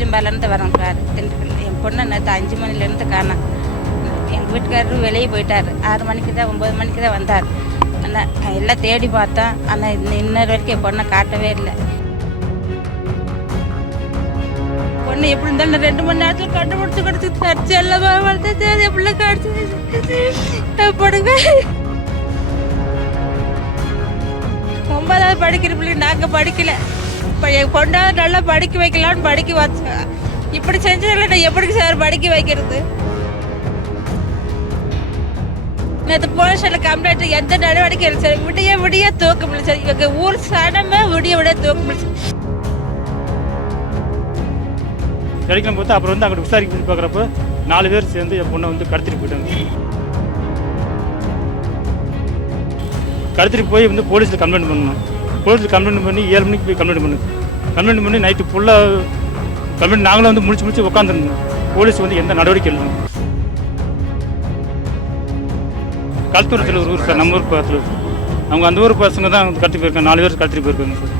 குஜிலிம்பாலேருந்து வரோம் சார். திண்டுக்கல் என் பொண்ணை நேற்று அஞ்சு மணிலேருந்து காணா. எங்கள் வீட்டுக்காரரு வெளியே போயிட்டார். ஆறு மணிக்கு தான் ஒம்பது மணிக்கு தான் வந்தார். ஆனால் எல்லாம் தேடி பார்த்தோம். ஆனால் இன்னொரு வரைக்கும் என் பொண்ணை காட்டவே இல்லை. பொண்ணு எப்படி இருந்தாலும் ரெண்டு மணி நேரத்தில் கண்டுபிடிச்சு கிடச்சி தச்சு எல்லாம் வளர்த்து அது எப்படி கிடச்சி படுங்க ஒன்பதாவது படிக்கிற பிள்ளை. நாங்கள் படிக்கலை. என் பொண்ணாவது நல்லா படிக்க வைக்கலாம்னு படிக்க வச்சோம் இப்படி செஞ்சதில்ல நான் எப்படி சார் படிக்க வைக்கிறது? நேற்று போலீஸில் கம்ப்ளைண்ட் எந்த நடவடிக்கை இல்லை சார் விடிய விடிய தூக்க முடியல சார் எங்கள் ஊர் சனமே விடிய விடிய தூக்க முடியல கிடைக்கலாம் பார்த்து அப்புறம் வந்து அங்கிட்டு விசாரிக்க போய் பார்க்குறப்ப நாலு பேர் சேர்ந்து என் பொண்ணை வந்து கடத்திட்டு போயிட்டாங்க. கடத்திட்டு போய் வந்து போலீஸில் கம்ப்ளைண்ட் பண்ணணும். போலீஸில் கம்ப்ளைண்ட் பண்ணி ஏழு மணிக்கு போய் கம்ப்ளைண்ட் பண்ணு கம்ப்ளைண்ட் பண்ணி நைட்டு ஃபுல்லாக கம்ப்ளைண்ட் நாங்களும் வந்து முடிச்சு முடிச்சு உட்காந்துருந்தோம் போலீஸ் வந்து எந்த நடவடிக்கை இல்லை கழுத்தூரத்தில் ஒரு ஊர் சார் நம்ம ஊர் பக்கத்தில். அவங்க அந்த ஊர் பசங்க தான் கடத்தி போயிருக்காங்க. நாலு பேர் கழுத்துட்டு போயிருக்காங்க சார்.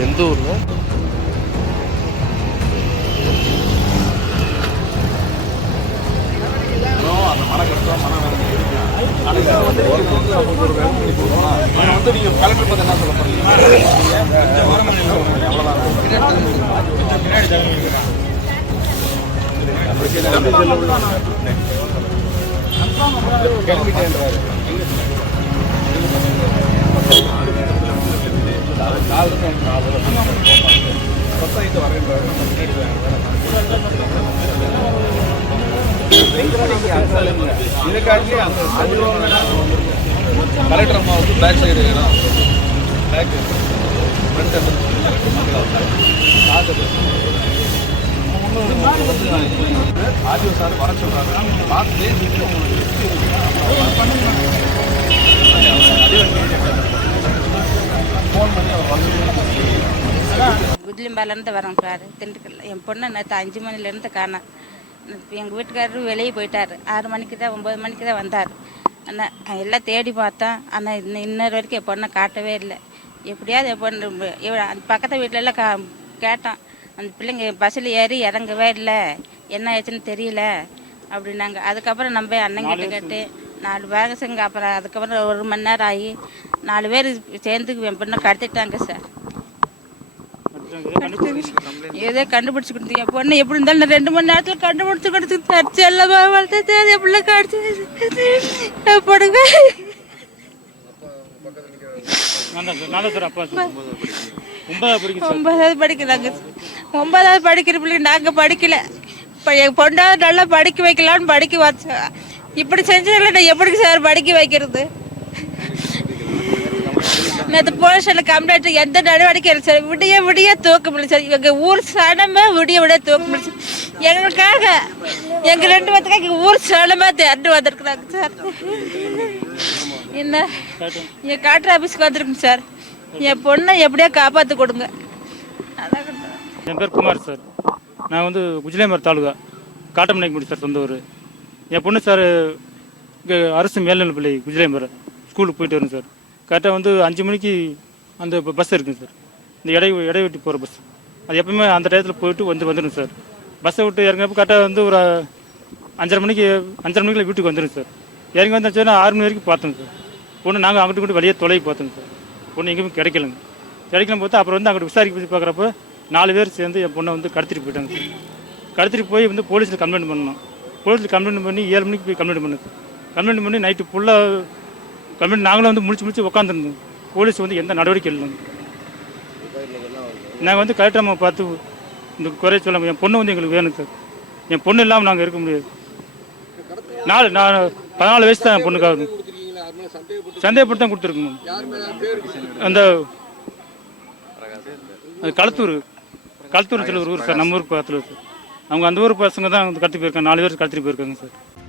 எந்த ஊர்ல? வந்து நீங்க கலெக்டர் பார்த்து என்ன சொல்ல போறீங்க? கிளம்பிட்டேன்றாரு சொசைட்டி வரேன்றாரு இதுக்காண்டி அந்த கலெக்டர் அம்மாவுக்கு வந்து பேக் சைடு வேணும் பேக் ஃப்ரண்ட் ஆடியோ சார் வர சொல்கிறாங்க பார்த்து ஃபோன் பண்ணி அவர் வந்து குஜிலிம்பாலேருந்து வரோம் சார். திண்டுக்கல் என் பொண்ணை நேற்று அஞ்சு மணிலேருந்து காணோம் எங்கள் வீட்டுக்காரரு வெளியே போயிட்டார். ஆறு மணிக்கு தான் ஒம்பது மணிக்கு தான் வந்தார். ஆனால் எல்லாம் தேடி பார்த்தோம். ஆனால் இன்னும் இன்னொரு வரைக்கும் என் பொண்ணை காட்டவே இல்லை. எப்படியாவது என் பொண்ணு அந்த பக்கத்து வீட்டிலலாம் கா கேட்டோம் அந்த பிள்ளைங்க பஸ்ஸில் ஏறி இறங்கவே இல்லை. என்ன ஆச்சுன்னு தெரியல. அப்படின்னாங்க. அதுக்கப்புறம் நம்ம அண்ணங்கிட்ட கேட்டு நாலு பேகசுங்க அப்புறம் அதுக்கப்புறம் ஒரு மணி நேரம் ஆகி நாலு பேர் சேர்ந்து என் பொண்ணை கடத்திட்டாங்க சார். ஏதோ கண்டுபிடிச்சு கொடுத்தீங்க பொண்ணு எப்படி இருந்தாலும் நான் ரெண்டு மணி நேரத்தில் கண்டுபிடிச்சு கொடுத்து தரிச்சு எல்லாம் வளர்த்து அது எப்படி காடிச்சு சார். ஒன்பதாவது படிக்கிறாங்க. ஒன்பதாவது படிக்கிற பிள்ளைங்க நாங்கள் படிக்கல. என் பொண்ணாவது நல்லா படிக்க வைக்கலாம்னு படிக்க வச்சோம் இப்படி செஞ்சதில்ல எப்படி சார் படிக்க வைக்கிறது? நேற்று போலீஸில் கம்ப்ளைண்ட் எந்த நடவடிக்கை இல்லை சார். விடிய விடிய தூக்க முடியல சார். எங்கள் ஊர் சனமே விடிய விடிய தூக்க முடியல சார். எங்களுக்காக எங்கள் ரெண்டு பேத்துக்காக எங்கள் ஊர் சனமே திரண்டு வந்திருக்கிறாங்க சார். என்ன? என் காட்டு ஆஃபீஸ்க்கு வந்திருக்குங்க சார். என் பொண்ணை எப்படியோ காப்பாற்றி கொடுங்க. அதான் என் பேர் குமார் சார். நான் வந்து குஜிலேமர் தாலுகா காட்டமனைக்கு முடி சார் சொந்த ஊர். என் பொண்ணு சார் இங்கே அரசு மேல்நிலை பள்ளி குஜிலேமர் ஸ்கூலுக்கு போயிட்டு வரேன் சார். கரெக்டாக வந்து அஞ்சு மணிக்கு அந்த பஸ் இருக்குங்க சார். இந்த இடை இடை விட்டு போகிற பஸ். அது எப்பவுமே அந்த டயத்தில் போயிட்டு வந்து வந்துடும் சார். பஸ்ஸை விட்டு இறங்குறப்ப கரெக்டாக வந்து ஒரு அஞ்சரை மணிக்கு அஞ்சரை மணிக்குள்ள வீட்டுக்கு வந்துடும் சார். இறங்கி வந்தாச்சுன்னா ஆறு மணி வரைக்கும் பார்த்தோங்க சார். பொண்ணு நாங்கள் அங்கிட்டு கொண்டு வெளியே தொலைவி பார்த்தோங்க சார். பொண்ணு எங்கேயுமே கிடைக்கலங்க. கிடைக்கலன்னு பார்த்தா அப்புறம் வந்து அங்கிட்டு விசாரிக்க போய் பார்க்குறப்ப நாலு பேர் சேர்ந்து என் பொண்ணை வந்து கடத்திட்டு போயிட்டாங்க சார். கடத்திட்டு போய் வந்து போலீஸில் கம்ப்ளைண்ட் பண்ணணும். போலீஸில் கம்ப்ளைண்ட் பண்ணி ஏழு மணிக்கு போய் கம்ப்ளைண்ட் பண்ணுது கம்ப்ளைண்ட் பண்ணி நைட்டு ஃபுல்லாக கம்ப்ளைண்ட் நாங்களும் வந்து முடிச்சு முடிச்சு உட்காந்துருந்தோம் போலீஸ் வந்து எந்த நடவடிக்கை இல்லைங்க. நாங்கள் வந்து கலெக்டர் அம்மா பார்த்து இந்த குறை சொல்ல என் பொண்ணு வந்து எங்களுக்கு வேணும் சார். என் பொண்ணு இல்லாமல் நாங்கள் இருக்க முடியாது. நாலு நான் பதினாலு வயசு தான் என் சந்தேகப்பட்டு தான் கொடுத்துருக்கோம். அந்த களத்தூர் களத்தூர் சில ஒரு ஊர் சார் நம்ம ஊர் பக்கத்தில் சார் அவங்க அந்த ஊர் பசங்க தான் கடத்தி போயிருக்காங்க. நாலு பேர் கடத்திட்டு போயிருக்காங்க சார்.